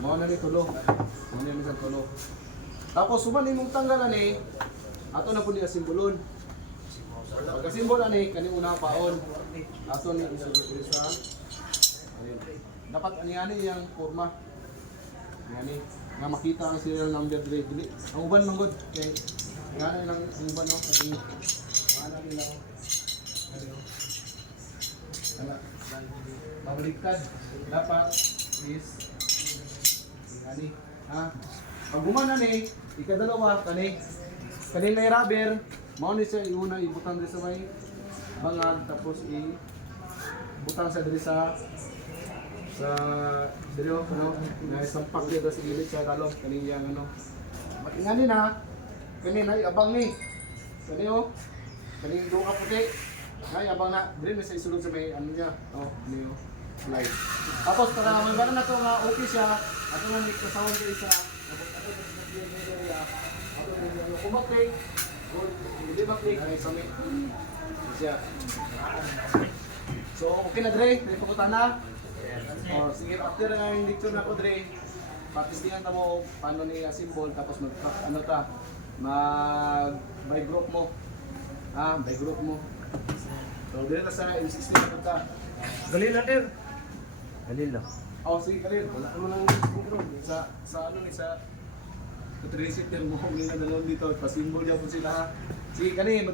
Mo na ni tulo. Mo na ni sa tulo. Tapos suman imong tanggalan ni ato na pud ni simbolon. Pagka simbol ani kani una paon. Ato ni isulod sa ayun. Dapat ani yang forma. Yani nga makita ang serial number dili. Ang uban man gud kay ngano lang ang uban no kay ana nila. Ana mabaliktad dapat is yani ha pag gumana ni ikadalawa kani na rubber mao ni siya iuna ibutang diri sa may bangag tapos ibutang sa diri sa diri ano na sampak dito sa gilid sa dalom kani yang ano matingani na kani na abang ni kani kani duha puti ay abang na diri na sa isulod sa may ano niya niyo slide tapos para magana na to nga okay siya ato man ikasawon kay isa kumaklik hindi maklik ay sa may siya so okay na dre pakutan na sige after nga yung lecture na ko dre patistingan ta mo paano ni symbol tapos mag ano ta mag by group mo by group mo so dire ta sa M16 na ta Galila dir. Galila. sige kalil wala ko lang sa ano ni sa Tracy mo ni na dalon dito pa symbol ya po sila sige kani